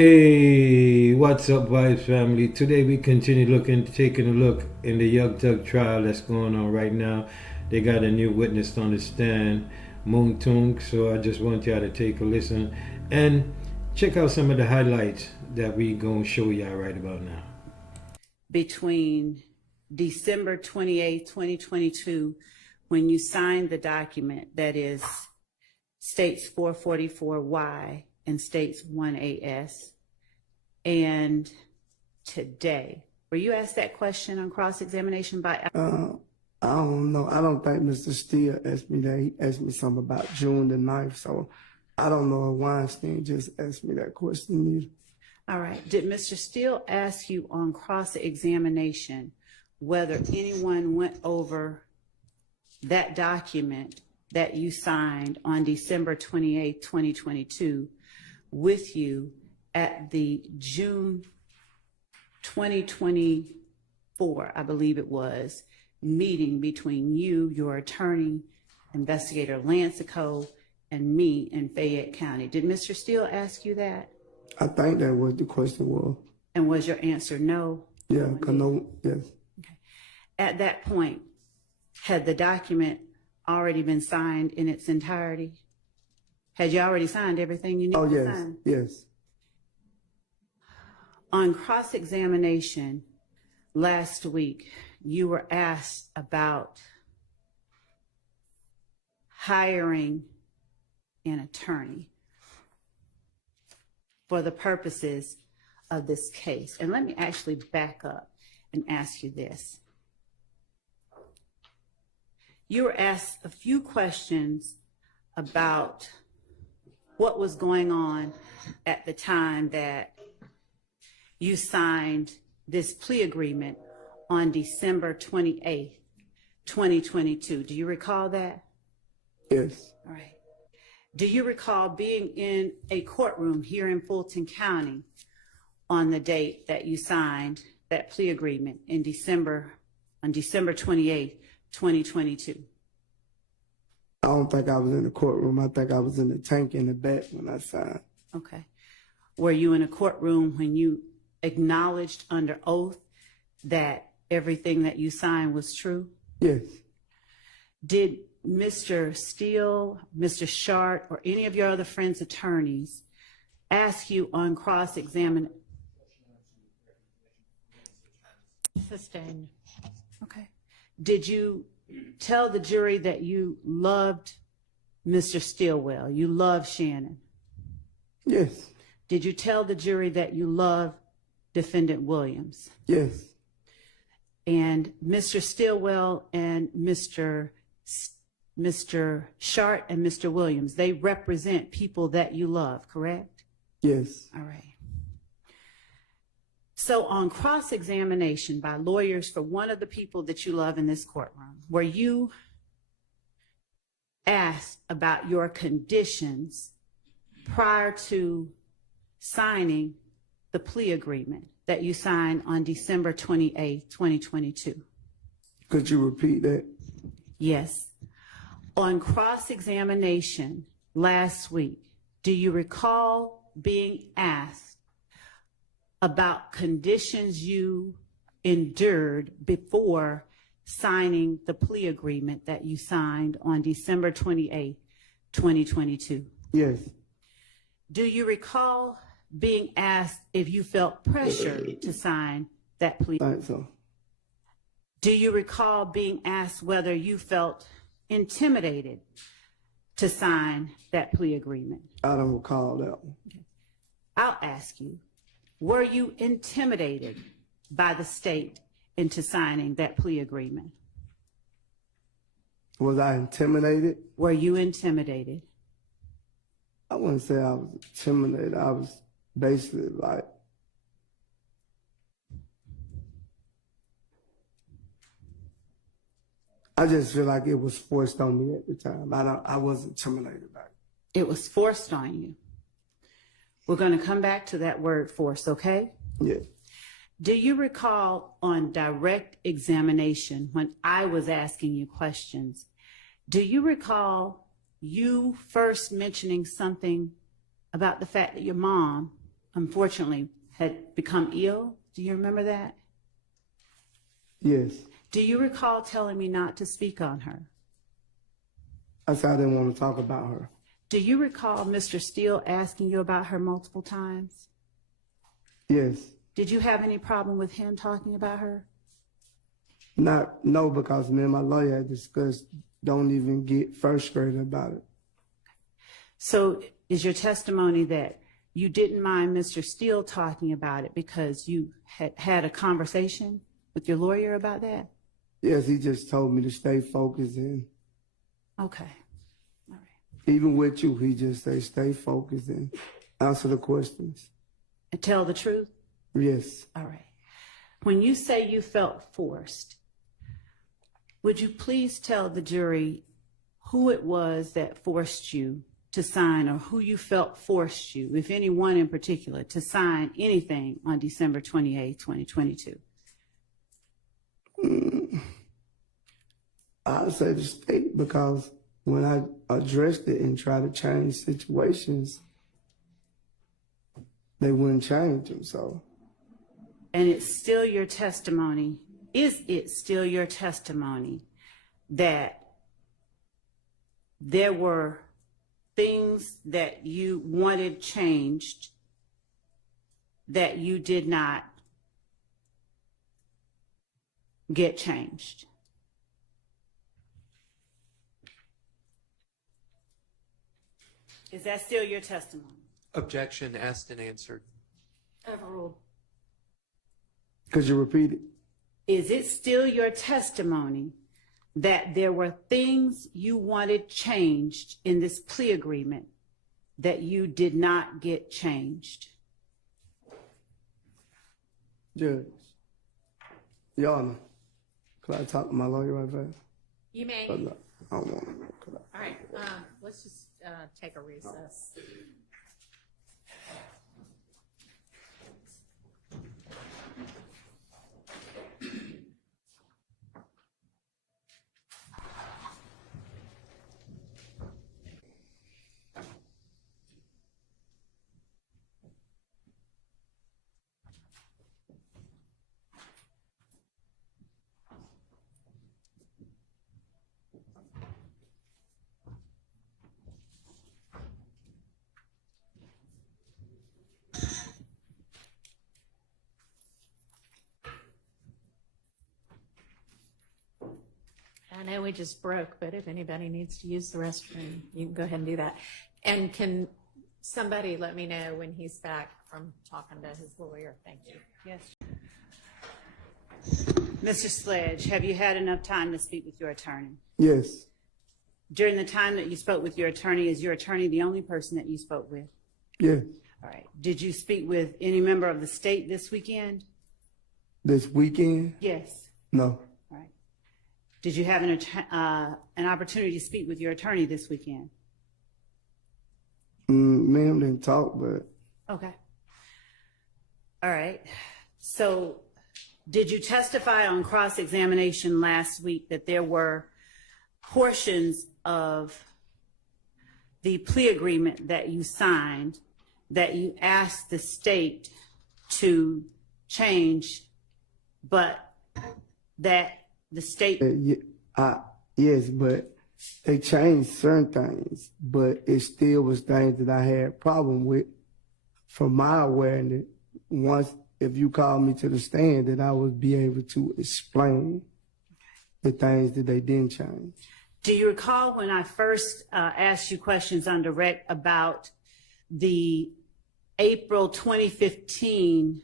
Hey, what's up, Vibes family? Today we continue taking a look in the Young Tug trial that's going on right now. They got a new witness on the stand, Mounk Tounk. So I just want y'all to take a listen and check out some of the highlights that we gonna show y'all right about now. Between December 28th, 2022, when you signed the document that is states 444Y and states 1AS, and today, were you asked that question on cross-examination by? I don't know. I don't think Mr. Steele asked me that. He asked me something about June the 9th. So I don't know if Weinstein just asked me that question either. All right. Did Mr. Steele ask you on cross-examination whether anyone went over that document that you signed on December 28th, 2022 with you at the June 2024, I believe it was, meeting between you, your attorney, Investigator Lancico, and me in Fayette County? Did Mr. Steele ask you that? I think that was the question was. And was your answer no? Yeah, because no, yes. Okay. At that point, had the document already been signed in its entirety? Had you already signed everything you needed to sign? Yes. On cross-examination last week, you were asked about hiring an attorney for the purposes of this case. And let me actually back up and ask you this. You were asked a few questions about what was going on at the time that you signed this plea agreement on December 28th, 2022. Do you recall that? Yes. All right. Do you recall being in a courtroom here in Fulton County on the date that you signed that plea agreement on December 28th, 2022? I don't think I was in the courtroom. I think I was in the tank in the back when I signed. Okay. Were you in a courtroom when you acknowledged under oath that everything that you signed was true? Yes. Did Mr. Steele, Mr. Shart, or any of your other friends' attorneys ask you on cross-examination? Sustained. Okay. Did you tell the jury that you loved Mr. Stillwell? You loved Shannon? Yes. Did you tell the jury that you loved Defendant Williams? Yes. And Mr. Stillwell and Mr. Shart and Mr. Williams, they represent people that you love, correct? Yes. All right. So on cross-examination by lawyers for one of the people that you love in this courtroom, were you asked about your conditions prior to signing the plea agreement that you signed on December 28th, 2022? Could you repeat that? Yes. On cross-examination last week, do you recall being asked about conditions you endured before signing the plea agreement that you signed on December 28th, 2022? Yes. Do you recall being asked if you felt pressure to sign that plea? I think so. Do you recall being asked whether you felt intimidated to sign that plea agreement? I don't recall that one. Okay. I'll ask you, were you intimidated by the state into signing that plea agreement? Was I intimidated? Were you intimidated? I wouldn't say I was intimidated. I was basically like, I just feel like it was forced on me at the time. I wasn't intimidated by it. It was forced on you. We're going to come back to that word force, okay? Yeah. Do you recall on direct examination when I was asking you questions, do you recall you first mentioning something about the fact that your mom unfortunately had become ill. Do you remember that? Yes. Do you recall telling me not to speak on her? I said I didn't want to talk about her. Do you recall Mr. Steele asking you about her multiple times? Yes. Did you have any problem with him talking about her? No, because me and my lawyer had discussed, don't even get frustrated about it. So is your testimony that you didn't mind Mr. Steele talking about it because you had a conversation with your lawyer about that? Yes, he just told me to stay focused and Okay. All right. even with you, he just say stay focused and answer the questions. And tell the truth? Yes. All right. When you say you felt forced, would you please tell the jury who it was that forced you to sign, or who you felt forced you, if anyone in particular, to sign anything on December 28, 2022? I'd say the state, because when I addressed it and tried to change situations, they wouldn't change them, so. And it's still your testimony, is it still your testimony that there were things that you wanted changed that you did not get changed? Is that still your testimony? Objection asked and answered. Overruled. Could you repeat it? Is it still your testimony that there were things you wanted changed in this plea agreement that you did not get changed? Judge, Your Honor, could I talk to my lawyer right fast? You may. But no, I don't want to. All right, let's just take a recess. I know we just broke, but if anybody needs to use the restroom, you can go ahead and do that. And can somebody let me know when he's back from talking to his lawyer? Thank you. Yes. Mr. Sledge, have you had enough time to speak with your attorney? Yes. During the time that you spoke with your attorney, is your attorney the only person that you spoke with? Yes. All right. Did you speak with any member of the state this weekend? This weekend? Yes. No. All right. Did you have an opportunity to speak with your attorney this weekend? Ma'am didn't talk, but. Okay. All right. So did you testify on cross-examination last week that there were portions of the plea agreement that you signed that you asked the state to change, but that the state... Yes, but they changed certain things, but it still was things that I had problem with. From my awareness, once, if you call me to the stand, that I would be able to explain the things that they didn't change. Do you recall when I first asked you questions on direct about the April 2015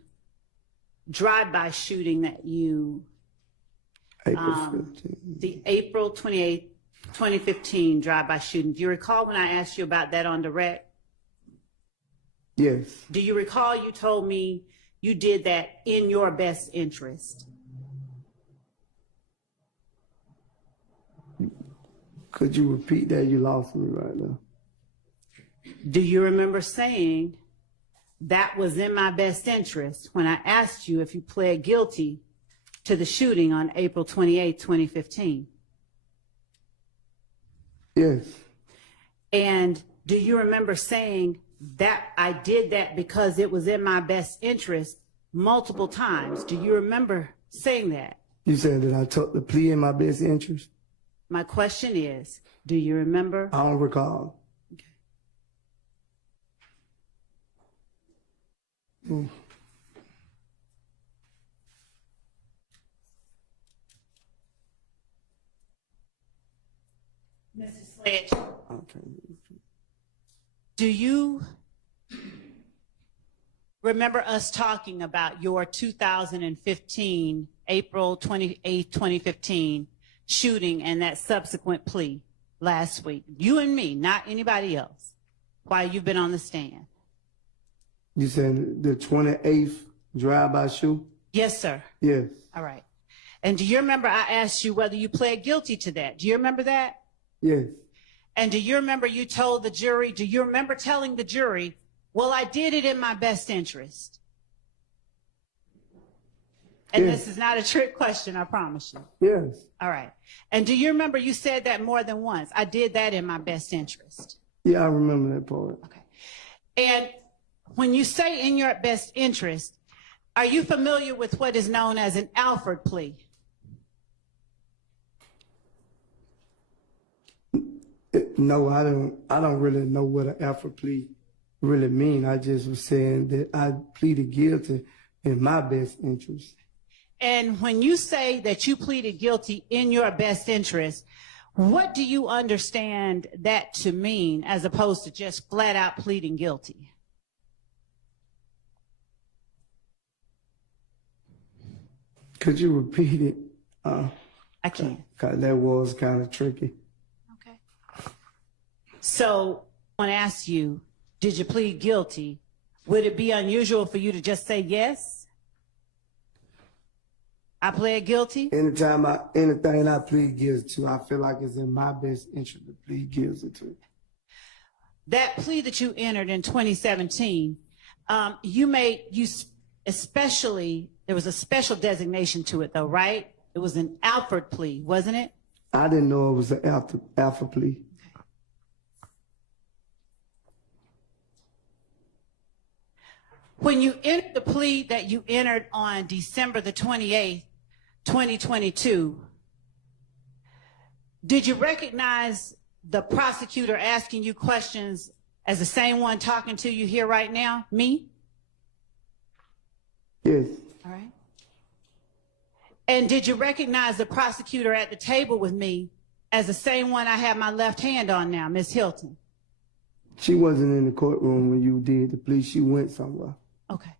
drive-by shooting that you, the April 28, 2015 drive-by shooting? Do you recall when I asked you about that on direct? Yes. Do you recall you told me you did that in your best interest? Could you repeat that? You lost me right now. Do you remember saying that was in my best interest when I asked you if you pled guilty to the shooting on April 28, 2015? Yes. And do you remember saying that I did that because it was in my best interest multiple times. Do you remember saying that? You said that I took the plea in my best interest? My question is, do you remember? I don't recall. Mm. Mr. Sledge, Okay. do you remember us talking about your 2015, April 28, 2015 shooting and that subsequent plea last week? You and me, not anybody else, while you've been on the stand. You said the 28th drive-by shoot? Yes, sir. Yes. All right. And do you remember I asked you whether you pled guilty to that? Do you remember that? Yes. And do you remember you told the jury, do you remember telling the jury, well, I did it in my best interest? And Yes. this is not a trick question, I promise you. Yes. All right. And do you remember you said that more than once? I did that in my best interest. Yeah, I remember that part. Okay. And when you say in your best interest, are you familiar with what is known as an Alford plea? No, I don't really know what an alpha plea really mean. I just was saying that I pleaded guilty in my best interest. And when you say that you pleaded guilty in your best interest, what do you understand that to mean as opposed to just flat out pleading guilty? Could you repeat it? I can. Cause that was kind of tricky. Okay. So I want to ask you, did you plead guilty? Would it be unusual for you to just say yes? I pled guilty? Anything I plead guilty to, I feel like it's in my best interest to plead guilty to. That plea that you entered in 2017, especially, there was a special designation to it though, right? It was an Alford plea, wasn't it? I didn't know it was an alpha plea. When you entered the plea that you entered on December the 28th, 2022, did you recognize the prosecutor asking you questions as the same one talking to you here right now, me? Yes. All right. And did you recognize the prosecutor at the table with me as the same one I have my left hand on now, Miss Hilton? She wasn't in the courtroom when you did the plea. She went somewhere. Okay.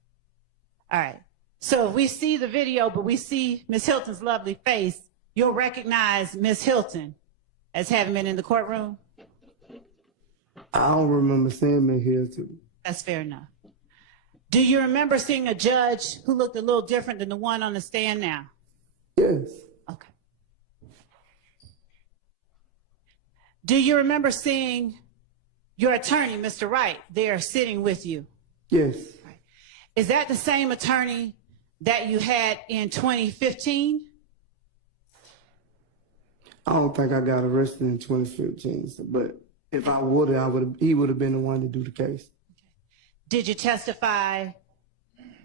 All right. So if we see the video, but we see Miss Hilton's lovely face, you'll recognize Miss Hilton as having been in the courtroom? I don't remember seeing me here too. That's fair enough. Do you remember seeing a judge who looked a little different than the one on the stand now? Yes. Okay. Do you remember seeing your attorney, Mr. Wright, there sitting with you? Yes. Is that the same attorney that you had in 2015? I don't think I got arrested in 2015, but if I would, he would have been the one to do the case. Did you testify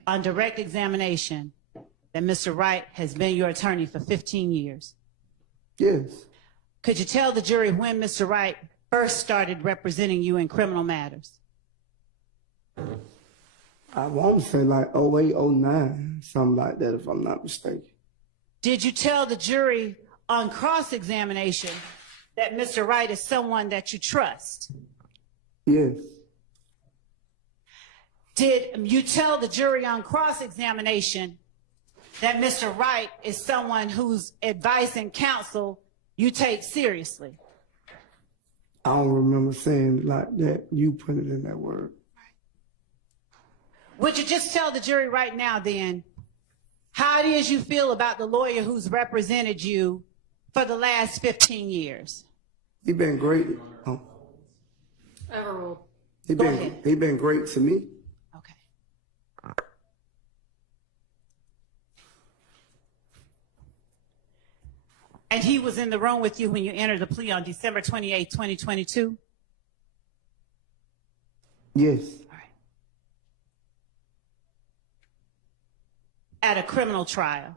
on direct examination that Mr. Wright has been your attorney for 15 years? Yes. Could you tell the jury when Mr. Wright first started representing you in criminal matters? I want to say like 08, 09, something like that if I'm not mistaken. Did you tell the jury on cross-examination that Mr. Wright is someone that you trust? Yes. Did you tell the jury on cross-examination that Mr. Wright is someone whose advice and counsel you take seriously? I don't remember saying it like that. You put it in that word. Would you just tell the jury right now then how it is you feel about the lawyer who's represented you for the last 15 years? He been great. Overruled. He been great to me. Okay. And he was in the room with you when you entered the plea on December 28, 2022? Yes. At a criminal trial.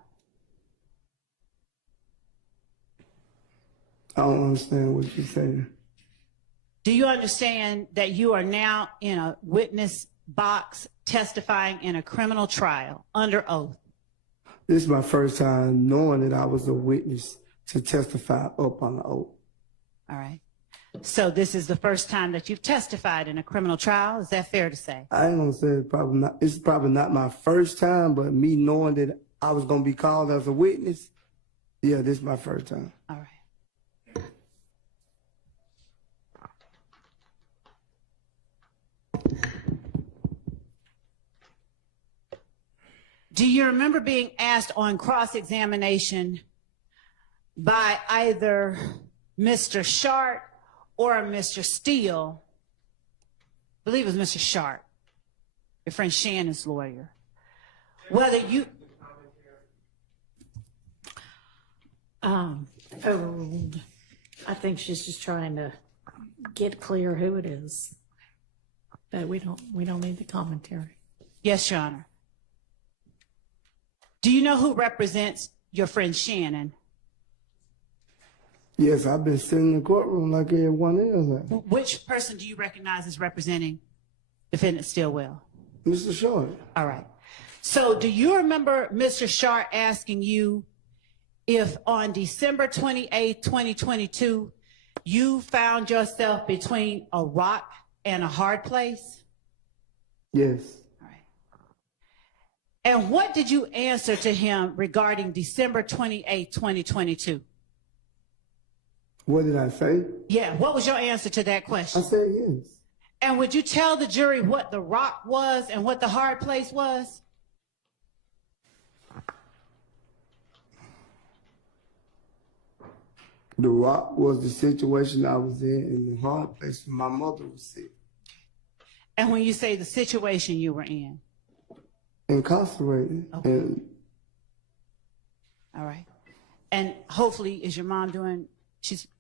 I don't understand what you're saying. Do you understand that you are now in a witness box testifying in a criminal trial under oath? This is my first time knowing that I was a witness to testify up on the oath. All right. So this is the first time that you've testified in a criminal trial. Is that fair to say? I ain't gonna say it's probably not my first time, but me knowing that I was gonna be called as a witness, yeah, this is my first time. All right. Do you remember being asked on cross-examination by either Mr. Sharp or Mr. Steele? I believe it was Mr. Sharp, your friend Shannon's lawyer, whether you... I think she's just trying to get clear who it is. But we don't need the commentary. Yes, Your Honor. Do you know who represents your friend Shannon? Yes, I've been sitting in the courtroom like everyone else. Which person do you recognize as representing defendant Stillwell? Mr. Short. All right. So do you remember Mr. Sharp asking you if on December 28, 2022, you found yourself between a rock and a hard place? Yes. All right. And what did you answer to him regarding December 28, 2022? What did I say? Yeah, what was your answer to that I question? said yes. And would you tell the jury what the rock was and what the hard place was? The rock was the situation I was in, and the hard place where my mother was sick. And when you say the situation you were in? Incarcerated. Okay. And All right. And hopefully, is your mom doing,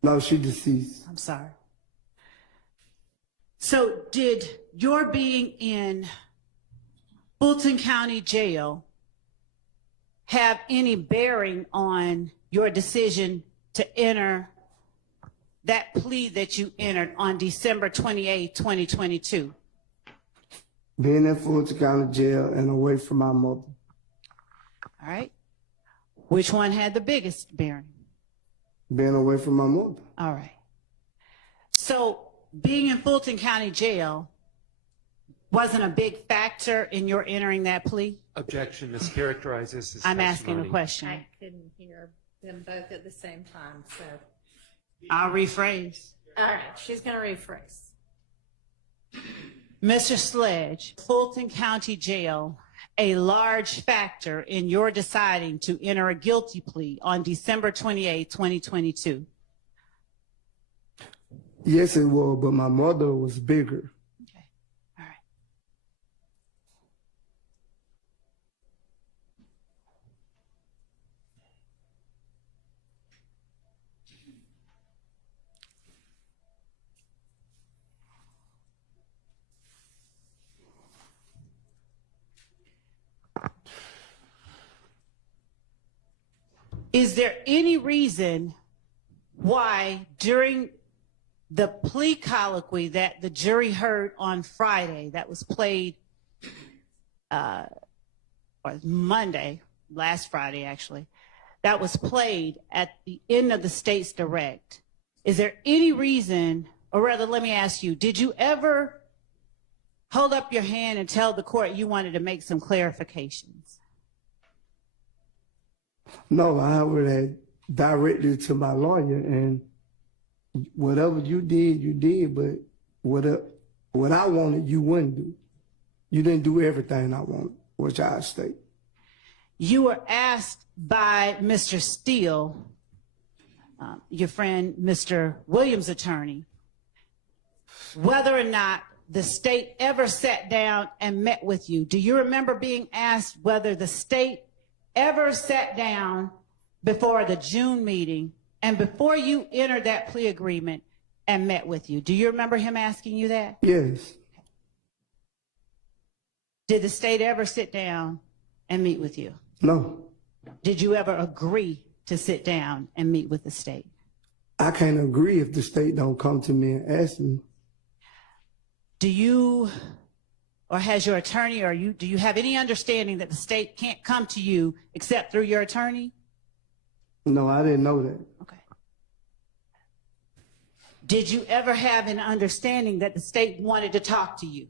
no, she deceased. I'm sorry. So did your being in Fulton County Jail have any bearing on your decision to enter that plea that you entered on December 28, 2022? Being in Fulton County Jail and away from my mother. All right. Which one had the biggest bearing? Being away from my mother. All right. So being in Fulton County Jail wasn't a big factor in your entering that plea? Objection, mischaracterizes his I'm asking a testimony. question. I couldn't hear them both at the same time, so. I'll rephrase. All right, she's going to rephrase. Mr. Sledge, Fulton County Jail, a large factor in your deciding to enter a guilty plea on December 28, 2022? Yes, it was, but my mother was bigger. Okay. All right. Is there any reason why during the plea colloquy that the jury heard on Friday, that was played, or Monday, last Friday actually, that was played at the end of the state's direct, is there any reason, or rather let me ask you, did you ever hold up your hand and tell the court you wanted to make some clarifications? No, I would have directed it to my lawyer, and whatever you did, but what I wanted, you wouldn't do. You didn't do everything I wanted, which I state. You were asked by Mr. Steele, your friend, Mr. Williams' attorney, whether or not the state ever sat down and met with you. Do you remember being asked whether the state ever sat down before the June meeting and before you entered that plea agreement and met with you? Do you remember him asking you that? Yes. Did the state ever sit down and meet with you? No, Did you ever agree to sit down and meet with the state? I can't agree if the state don't come to me and ask me. Do you, or has your attorney, or do you have any understanding that the state can't come to you except through your attorney? No, I didn't know that. Okay. Did you ever have an understanding that the state wanted to talk to you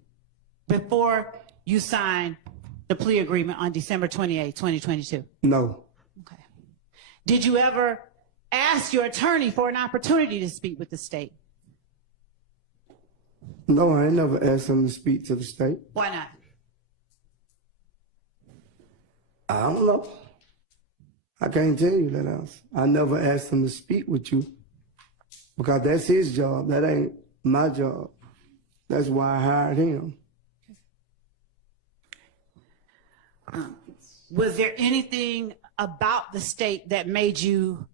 before you signed the plea agreement on December 28, 2022? No, Okay. Did you ever ask your attorney for an opportunity to speak with the state? no, I ain't never asked them to speak to the state. Why not? I don't know. I can't tell you that else. I never asked him to speak with you because that's his job. That ain't my job. That's why I hired him. Was there anything about the state that made you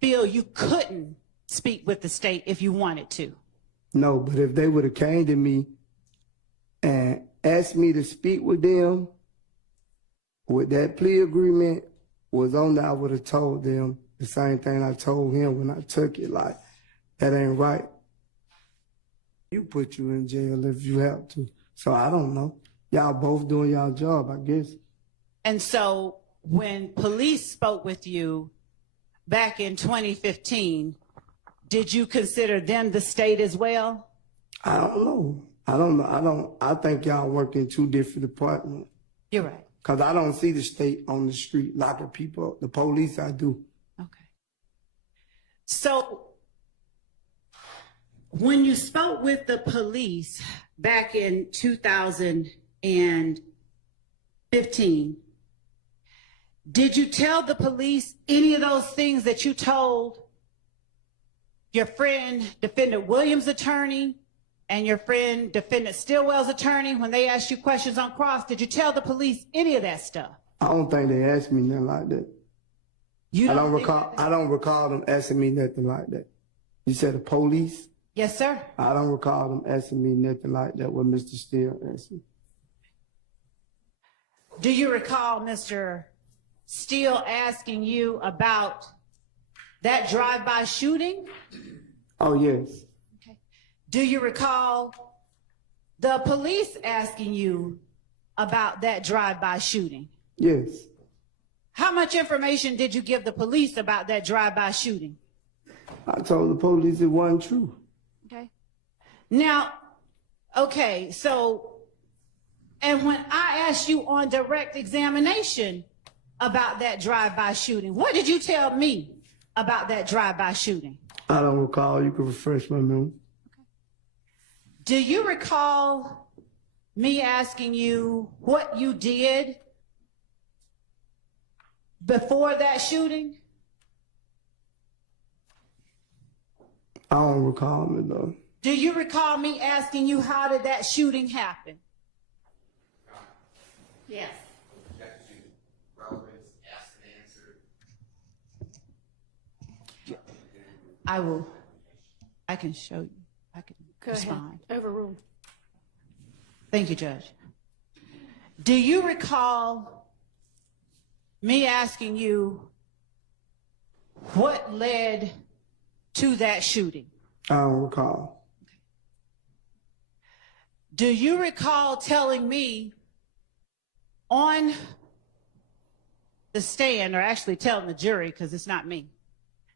feel you couldn't speak with the state if you wanted to? No, but if they would have came to me and asked me to speak with them, with that plea agreement was on there, I would have told them the same thing I told him when I took it. Like, that ain't right. You put you in jail if you have to. So I don't know. Y'all both doing y'all job, I guess. And so when police spoke with you back in 2015, did you consider them the state as well? I don't know. I think y'all work in two different departments. You're right. Because I don't see the state on the street locking people up. The police, I do. Okay. So when you spoke with the police back in 2015, did you tell the police any of those things that you told your friend, Defendant Williams' attorney, and your friend, Defendant Stillwell's attorney, when they asked you questions on cross? Did you tell the police any of that stuff? I don't think they asked me nothing like that. You I don't think recall. that- I don't recall them asking me nothing like that. You said the police? Yes, sir. I don't recall them asking me nothing like that. What Mr. Steele asked me. Do you recall Mr. Steele asking you about that drive-by shooting? Oh yes. Do you recall the police asking you about that drive-by shooting? Yes. How much information did you give the police about that drive-by shooting? I told the police it wasn't true. Okay. Now, okay, so, and when I asked you on direct examination about that drive-by shooting, what did you tell me about that drive-by shooting? I don't recall. You can refresh my memory. Do you recall me asking you what you did before that shooting? I don't recall it though. Do you recall me asking you how did that shooting happen? Yes. I can show you. I can Go respond. ahead. Overruled. Thank you, Judge. Do you recall me asking you what led to that shooting? I don't recall. Do you recall telling me on the stand, or actually telling the jury, because it's not me,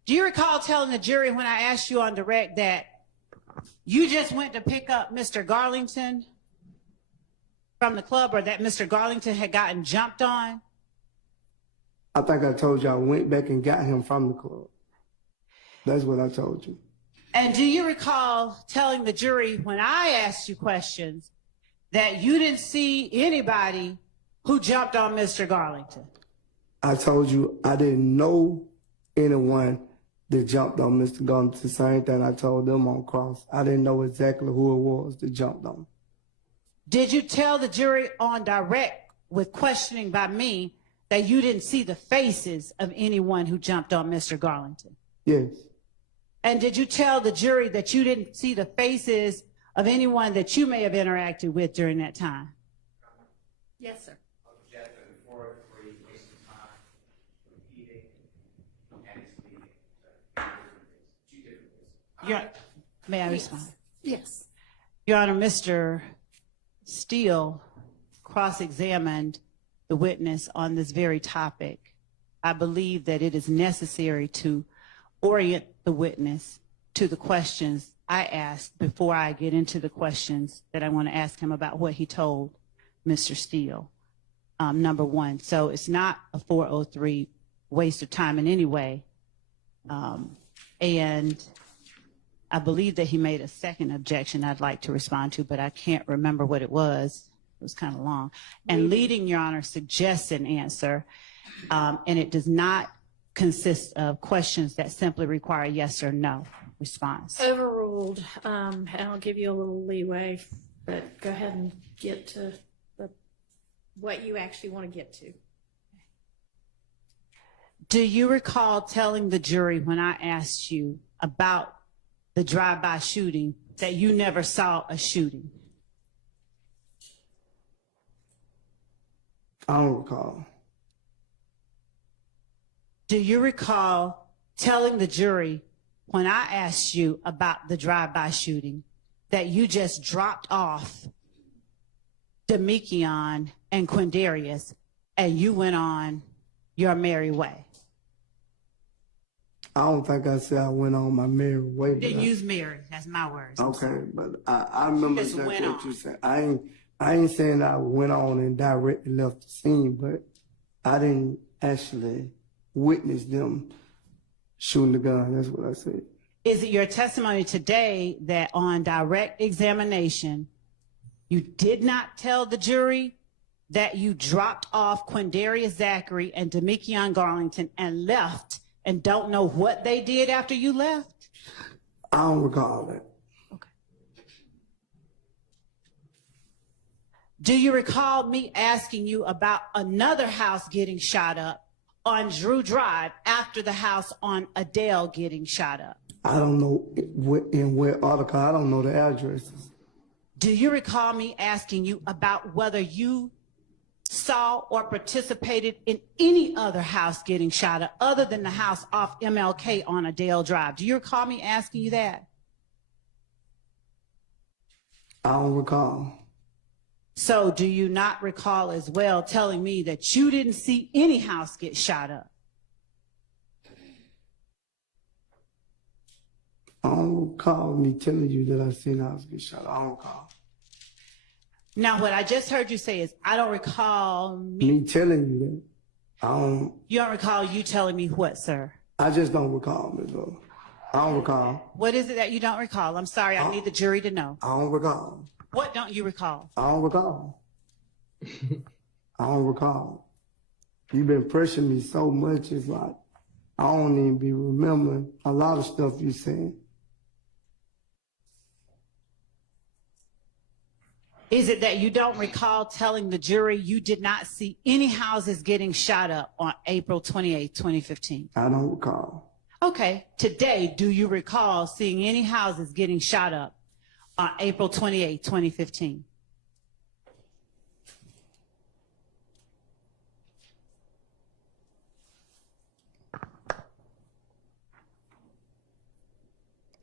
do you recall telling the jury when I asked you on direct that you just went to pick up Mr. Garlington from the club, or that Mr. Garlington had gotten jumped on? I think I told you I went back and got him from the club. That's what I told you. And do you recall telling the jury when I asked you questions that you didn't see anybody who jumped on Mr. Garlington? I told you I didn't know anyone that jumped on Mr. Garlington. The same thing I told them on cross. I didn't know exactly who it was that jumped on. Did you tell the jury on direct with questioning by me that you didn't see the faces of anyone who jumped on Mr. Garlington? Yes. And did you tell the jury that you didn't see the faces of anyone that you may have interacted with during that time? Yes, sir. Objection 403, wasting time, repeating, and speaking. Two different ways. May I respond? Yes. Your Honor, Mr. Steele cross-examined the witness on this very topic. I believe that it is necessary to orient the witness to the questions I asked before I get into the questions that I want to ask him about what he told Mr. Steele, number one. So it's not a 403 waste of time in any way. And I believe that he made a second objection I'd like to respond to, but I can't remember what it was. It was kind of long. And leading, Your Honor, suggests an answer, and it does not consist of questions that simply require yes or no response. Overruled. And I'll give you a little leeway, but go ahead and get to what you actually want to get to. Do you recall telling the jury when I asked you about the drive-by shooting that you never saw a shooting? I don't recall. Do you recall telling the jury when I asked you about the drive-by shooting that you just dropped off Demekion and Quindarius and you went on your merry way? I don't think I said I went on my merry way. Didn't use merry. That's my words. Okay, but I remember Just exactly went what you on. said. I ain't saying I went on and directly left the scene, but I didn't actually witness them shooting the gun. That's what I said. Is it your testimony today that on direct examination, you did not tell the jury that you dropped off Quindarius Zachary and Demekion Garlington and left and don't know what they did after you left? I don't recall that. Okay. Do you recall me asking you about another house getting shot up on Drew Drive after the house on Adele getting shot up? I don't know in what article. I don't know the addresses. Do you recall me asking you about whether you saw or participated in any other house getting shot up other than the house off MLK on Adele Drive? Do you recall me asking you that? I don't recall. So do you not recall as well telling me that you didn't see any house get shot up? I don't recall me telling you that I seen a house get shot. I don't recall. Now, what I just heard you say is, I don't recall Me telling you that. You don't recall you telling me what, sir? I just don't recall, Ms. Lowe. I don't recall. What is it that you don't recall? I'm sorry, I need the jury to know. I don't recall. What don't you recall? I don't recall. I don't recall. You've been pressuring me so much, it's like I don't even be remembering a lot of stuff you saying. Is it that you don't recall telling the jury you did not see any houses getting shot up on April 28, 2015? I don't recall. Okay, today, do you recall seeing any houses getting shot up on April 28, 2015?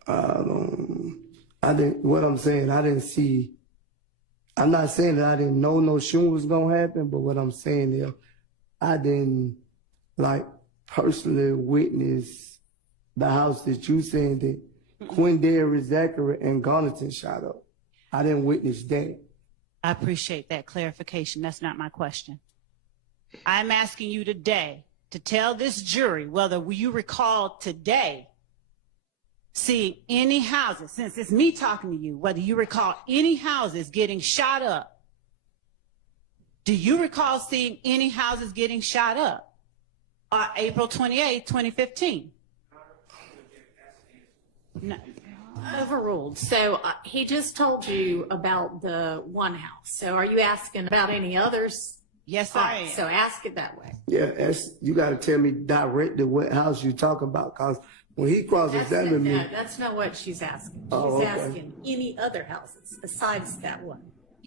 I didn't, what I'm saying, I didn't see, I'm not saying that I didn't know no shooting was gonna happen, but what I'm saying is I didn't like personally witness the house that you saying that Quindarius Zachary and Garlington shot up. I didn't witness that. I appreciate that clarification. That's not my question. I'm asking you today to tell this jury whether you recall today seeing any houses, since it's me talking to you, whether you recall any houses getting shot up. Do you recall seeing any houses getting shot up on April 28, 2015? No. Overruled. So he just told you about the one house. So are you asking about any others? Yes, All I right, am. so ask it that way. Yeah, you gotta tell me directly what house you talking about, cause when he cross-examined me. No, that's not what she's asking. She's Oh, okay. asking any other houses besides that one.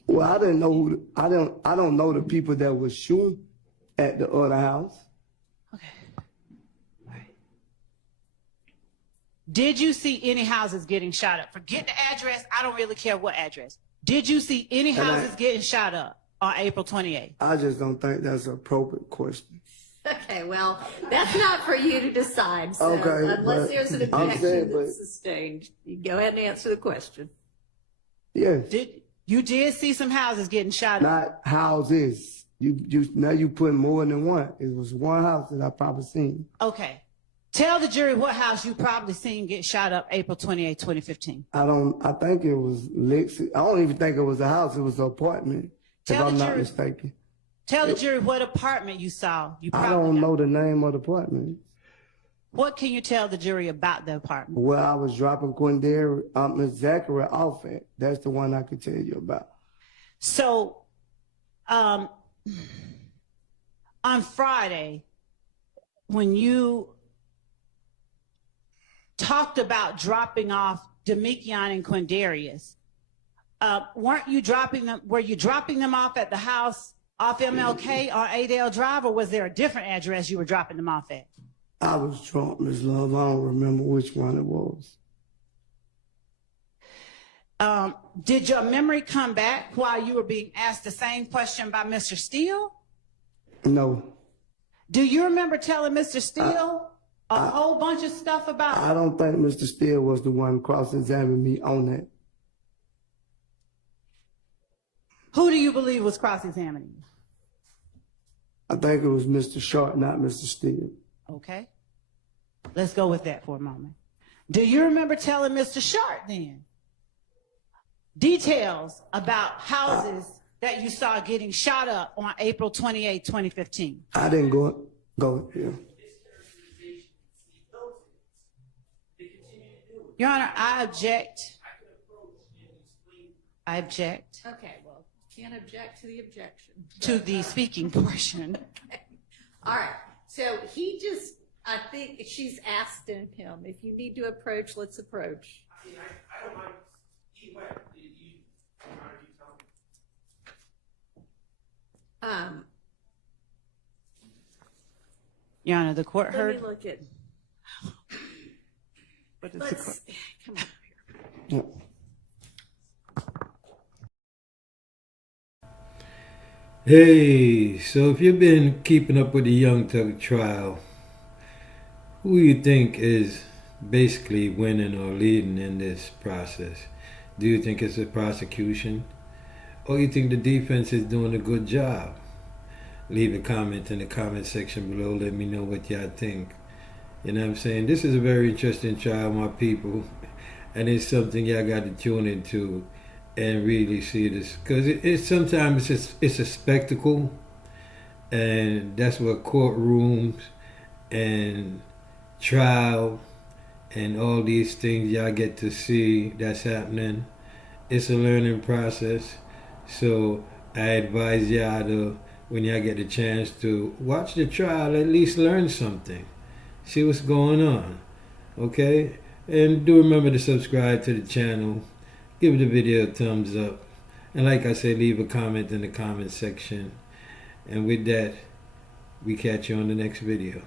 Well, I didn't know who. I don't know the people that was shooting at the other house. Okay. All right. Did you see any houses getting shot up? Forget the address. I don't really care what address. Did you see any houses getting shot up on April 28th? I just don't think that's an appropriate question. Okay, well, that's not for you to decide. So Okay, unless but there's an I'm objection saying, that's sustained, you go ahead and answer the question. Yes. You did see some houses getting shot up? Not houses. Now you put more than one. It was one house that I probably seen. Okay. Tell the jury what house you probably seen get shot up April 28, 2015. I think it was Lexi. I don't even think it was a house. It was an apartment. Tell if I'm the not jury. mistaken. Tell the jury what apartment you saw. I don't know the name of the apartment. What can you tell the jury about the apartment? Where I was dropping Miss Zachary off at. That's the one I could tell you about. So, on Friday, when you talked about dropping off Demekion and Quindarius, weren't you dropping them? Were you dropping them off at the house off MLK on Adele Drive, or was there a different address you were dropping them off at? I was drunk, Ms. Love. I don't remember which one it was. Did your memory come back while you were being asked the same question by Mr. Steele? No. Do you remember telling Mr. Steele a whole bunch of stuff about? I don't think Mr. Steele was the one cross-examining me on that. Who do you believe was cross-examining you? I think it was Mr. Sharp, not Mr. Steele. Okay. Let's go with that for a moment. Do you remember telling Mr. Sharp then details about houses that you saw getting shot up on April 28, 2015? I didn't go here. Your Honor, I object. I object Okay, well, can't object to the objection. to the speaking portion. All right, so I think she's asked him, if you need to approach, let's approach. I don't mind either way. You tell me. Your Honor, the court Let heard. me look at, What is the court? let's, come on here. Yeah. Hey, so if you've been keeping up with the Young Thug trial, who you think is basically winning or leading in this process? Do you think it's the prosecution? Or you think the defense is doing a good job? Leave a comment in the comment section below. Let me know what y'all think. You know what I'm saying? This is a very interesting trial, my people. And it's something y'all got to tune into and really see this. Because it's sometimes it's a spectacle. And that's what courtrooms and trial and all these things y'all get to see that's happening. It's a learning process. So I advise y'all to, when y'all get the chance to watch the trial, at least learn something. See what's going on. Okay? And do remember to subscribe to the channel. Give the video a thumbs up. And like I said, leave a comment in the comment section. And with that, we catch you on the next video.